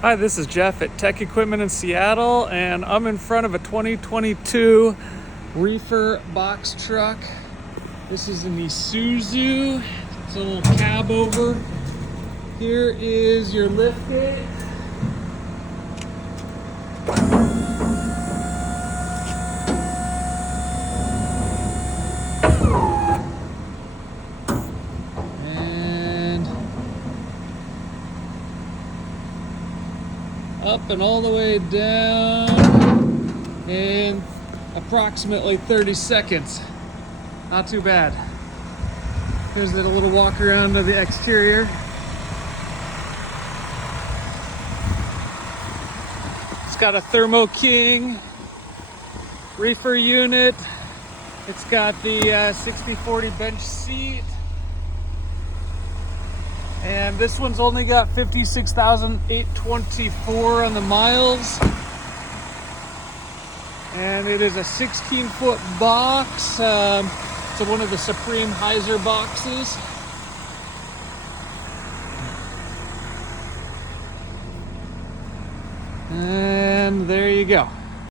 Hi, this is Jeff at Tech Equipment in Seattle, and I'm in front of a 2022 reefer box truck. This is an Isuzu. It's a little cab over. Here is your lift gate. Up and all the way down in approximately 30 seconds. Not too bad. Here's a little walk around of the exterior. It's got a Thermoking reefer unit. It's got the 60/40 bench seat. And this one's only got 56,824 on the miles. And it is a 16-foot box. So one of the Supreme Heiser boxes. And there you go.